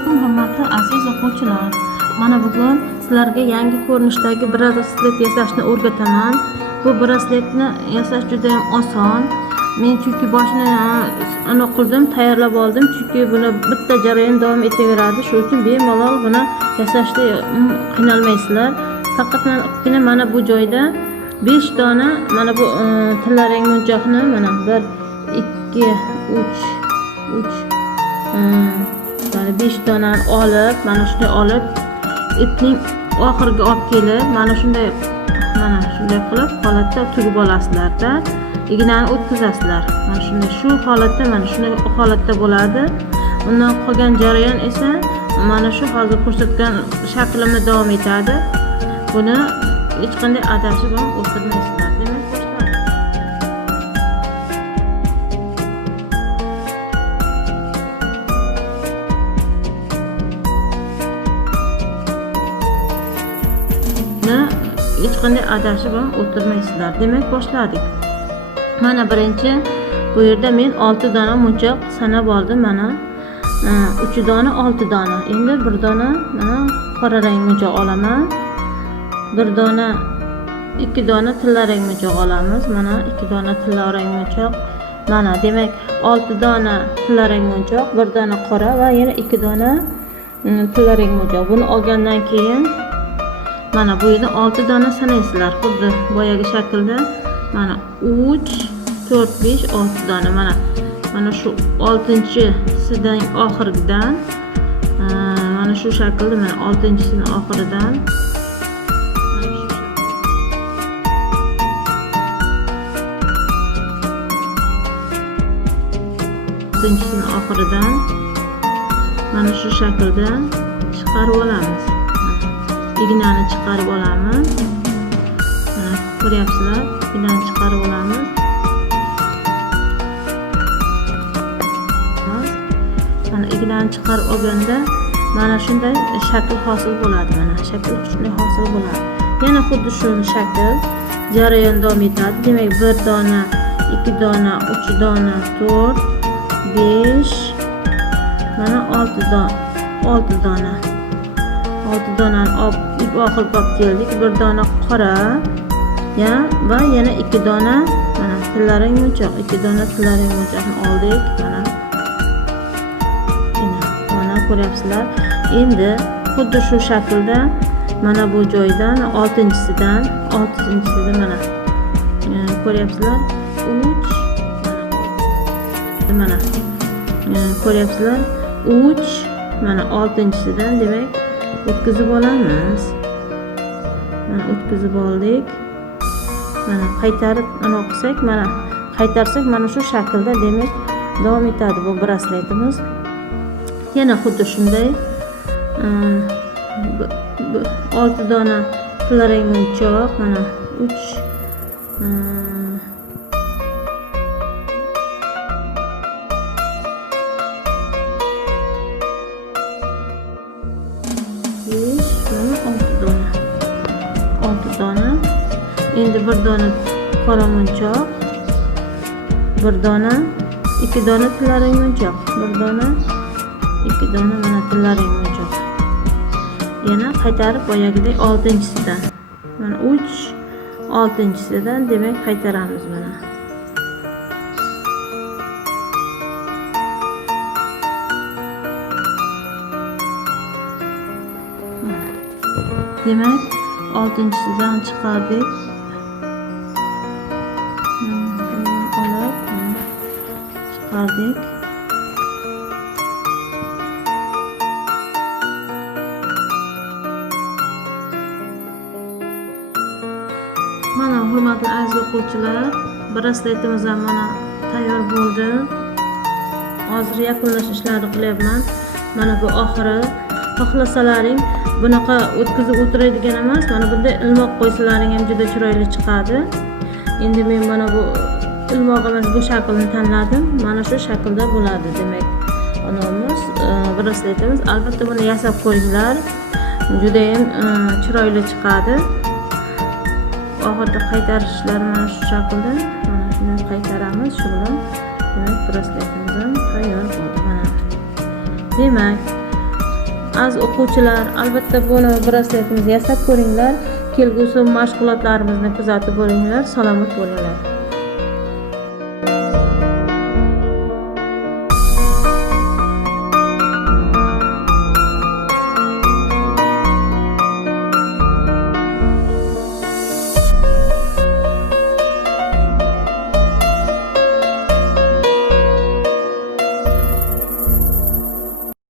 alaykum hurmatli aziz o'quvchilar mana bugun sizlarga yangi ko'rinishdagi braslet yasashni o'rgataman. Bu brasletni yasash juda ham oson. Men chunki boshini ana qildim tayyorlab oldim chunki buni bitta jarayon davom etaveradi. Shuning uchun bemalol buni yasashda mm, qiynalmaysizlar. Faqatgina mana bu joyda besh dona mana bu e, tillarang munchoqni mana bir ikki uch uch e, mana besh donani olib mana shunday olib ipning oxiriga olib kelib mana shunday mana shunday qilib holatda tugib olasizlarda ignani o'tkazasizlar. Mana shunday shu holatda mana shunday holatda bo'ladi. Undan qolgan jarayon esa mana shu hozir ko'rsatgan shaklimda davom etadi. Buni hech qanday adashib ham o'tirmaysizlar hech qanday adashib ham o'tirmaysizlar demak boshladik mana birinchi bu yerda men olti dona munchoq sanab oldim mana. E, uch dona olti dona endi bir dona mana qora rang munchoq olaman bir dona ikki dona tilla rang munchoq olamiz mana ikki dona tilla rang munchoq mana. Demak olti dona tilla rang munchoq bir dona qora va yana ikki dona mm, tilla rang munchoq buni olgandan keyin mana bu yerda olti dona sanaysizlar xuddi boyagi shaklda. Mana uch to'rt besh olti dona. Mana mana shu oltinchisidan oxiridan e, mana shu shaklda mana oltinchisini oxiridan. Mana shu oltinchisini oxiridan mana shu shaklda chiqarib olamiz. İgnani chiqarib olamiz mana ko'ryapsizlar ignani chiqarib olamiz mana ignani chiqarib olganda mana shunday shakl hosil bo'ladi mana shakl shunday hosil bo'ladi yana xuddi shu shakl jarayon davom etadi demak bir dona ikki dona uch dona to'rt besh mana olti dona olti dona olti donani olib ip oxiriga olib keldik bir dona qora ya va yana ikki dona mana tillarang munchoq ikki dona tillarang munchoqni oldik mana mana ko'ryapsizlar endi xuddi shu shaklda mana bu joydan oltinchisidan oltinchisidan mana e, ko'ryapsizlar uch mana e, ko'ryapsizlar uch mana oltinchisidan demak o'tkazib olamiz. Mana o'tkazib oldik. Mana qaytarib anaqa qilsak mana qaytarsak mana shu shaklda demak davom etadi bu brasletimiz yana xuddi shunday ehm, bu- olti dona tillarang munchoq mana uch ehm, endi bir dona qora munchoq bir dona ikki dona tillarang munchoq bir dona ikki dona mana tillarang munchoq yana qaytarib boyagidek oltinchisidan. Mana uch oltinchisidan demak qaytaramiz mana. Demak oltinchisidan chiqardik chiqardik mana hurmatli aziz o'quvchilar brasletimiz ham mana tayyor bo'ldi. Hozir yakunlash ishlarini qilyapman. Mana bu oxiri xohlasalaring bunaqa o'tkazib o'tiradigan emas mana bunday ilmoq qo'ysalaring ham juda chiroyli chiqadi. Endi men mana bu ilmoq emas bu shaklni tanladim mana shu shaklda bo'ladi demak. Anavimiz e, brasletimiz albatta buni yasab ko'ringlar judayam e, chiroyli chiqadi. Oxirida qaytarishlar mana shu shaklda mana shunday qaytaramiz shu bilan demak brasletimiz ham tayyor bo'ldi mana. Demak aziz o'quvchilar albatta buni brasletimizni yasab ko'ringlar. Kelgusi mashg'ulotlarimizni kuzatib boringlar salomat bo'linglar